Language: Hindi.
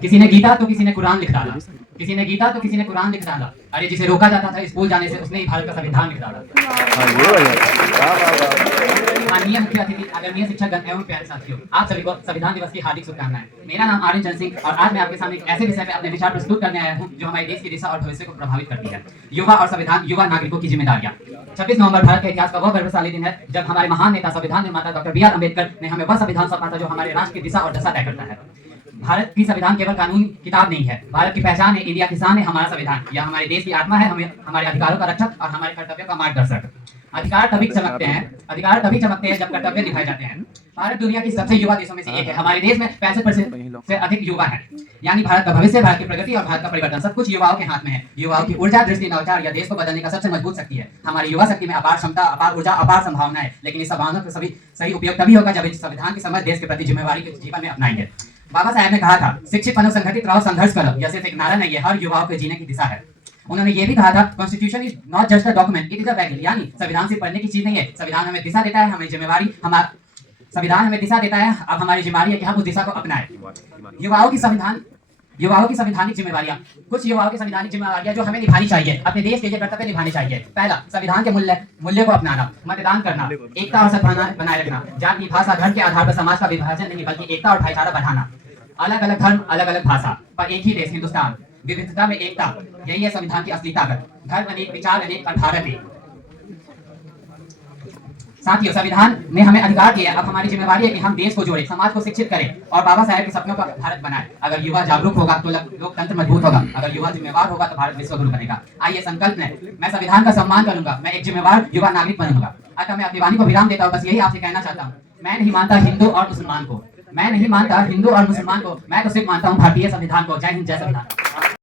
किसी ने गीता तो किसी ने कुरान लिख डाला, किसी ने गीता तो किसी ने कुरान लिख डाला। अरे जिसे रोका जाता था स्कूल जाने से उसने ही भारत का संविधान लिख डाला। माननीय मुख्य अतिथि, आदरणीय शिक्षकगण एवं प्यारे साथियों, आप सभी को संविधान दिवस की हार्दिक शुभकामनाएं। मेरा नाम आर्यन चंद्र सिंह और आज मैं आपके सामने एक ऐसे विषय पे अपने विचार प्रस्तुत करने आया हूं जो हमारे देश की दिशा और भविष्य को प्रभावित करती है। युवा और संविधान, युवा नागरिकों की जिम्मेदारियां। 26 नवंबर भारत के इतिहास का वह गौरवशाली दिन है जब हमारे महान नेता संविधान निर्माता डॉक्टर बी आर अम्बेडकर ने हमें वह संविधान सौंपा था जो हमारे राष्ट्र की दिशा और दशा तय करता है। भारत की संविधान केवल कानूनी किताब नहीं है, भारत की पहचान है, इंडिया की शान है हमारा संविधान। यह हमारे देश की आत्मा है, हमें हमारे अधिकारों का रक्षक और हमारे कर्तव्यों का मार्गदर्शक। अधिकार तभी चमकते हैं जब कर्तव्य निभाए जाते हैं। भारत दुनिया की सबसे युवा देशों में से एक है। हमारे देश में 65% से अधिक युवा हैं। यानी भारत का भविष्य, भारत की प्रगति और भारत का परिवर्तन सब कुछ युवाओं के हाथ में है। युवाओं की ऊर्जा, दृष्टि, नवाचार यह देश को बदलने का सबसे मजबूत शक्ति है। हमारी युवा शक्ति में अपार क्षमता, अपार ऊर्जा, अपार संभावनाएं, लेकिन इस संभावना का सही उपयोग तभी होगा जब इस संविधान की समझ देश के प्रति जिम्मेवारी के जीवन में अपनाएंगे। बाबा साहब ने कहा था, शिक्षित बनो, संगठित रहो, संघर्ष करो। यह सिर्फ एक नारा नहीं है, हर युवाओं के जीने की दिशा है। उन्होंने ये भी कहा था, constitution is not just a document, it is a vehicle. यानी संविधान सिर्फ पढ़ने की चीज नहीं है, संविधान हमें दिशा देता है, हमें जिम्मेवारी संविधान हमें दिशा देता है। अब हमारी जिम्मेवारी है कि हम उस दिशा को अपनाएं। युवाओं की संवैधानिक जिम्मेवारियां, कुछ युवाओं की संवैधानिक जिम्मेवारियां जो हमें निभानी चाहिए, अपने देश के लिए कर्तव्य निभाने चाहिए। पहला, संविधान के मूल्य को अपनाना, मतदान करना, एकता और सद्भावना बनाए रखना, जाति, भाषा, धर्म के आधार पर समाज का विभाजन नहीं बल्कि एकता और भाईचारा बढ़ाना, अलग अलग धर्म, अलग अलग भाषा पर एक ही देश हिंदुस्तान, विविधता में एकता, यही है संविधान की असली ताकत। धर्म अनेक, विचार अनेक और भारत एक। साथियों, संविधान ने हमें अधिकार दिया, अब हमारी जिम्मेवारी है कि हम देश को जोड़ें, समाज को शिक्षित करें और बाबा साहब के सपनों का भारत बनाएं। अगर युवा जागरूक होगा तो लोकतंत्र मजबूत होगा, अगर युवा जिम्मेवार होगा तो भारत विश्वगुरु बनेगा। आइए संकल्प लें, मैं संविधान का सम्मान करूंगा, मैं एक जिम्मेवार युवा नागरिक बनूंगा। अतः मैं अपनी वाणी को विराम देता हूँ, बस यही आपसे कहना चाहता हूँ, मैं नहीं मानता हिंदू और मुसलमान को, मैं तो सिर्फ मानता हूँ भारतीय संविधान को। जय हिंद, जय संविधान।